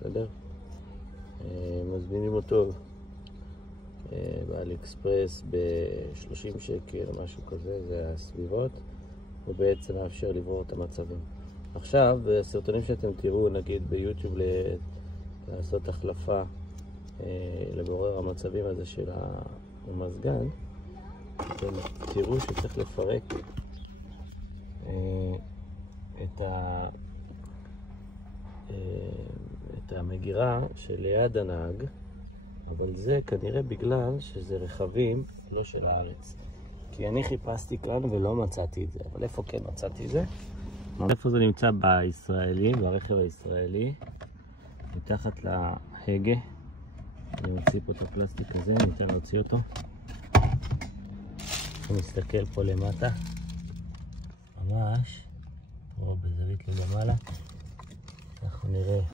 בסדר? מזמינים אותו באלי אקספרס ב-30 שקל, משהו כזה, זה הסביבות. הוא בעצם מאפשר לברור את המצבים. עכשיו, בסרטונים שאתם תראו, נגיד ביוטיוב, לעשות החלפה לברור המצבים הזה של המזגן, אתם תראו שצריך לפרק את המגירה שליד הנהג, אבל זה כנראה בגלל שזה רכבים לא של הארץ. כי אני חיפשתי כאן ולא מצאתי את זה, אבל איפה כן מצאתי את זה? איפה זה נמצא בישראלי, ברכב הישראלי, מתחת להגה. אני מוציא פה את הפלסטיק הזה, אני אתן להוציא אותו. אני מסתכל פה למטה, ממש, פה בזווית למעלה, אנחנו נראה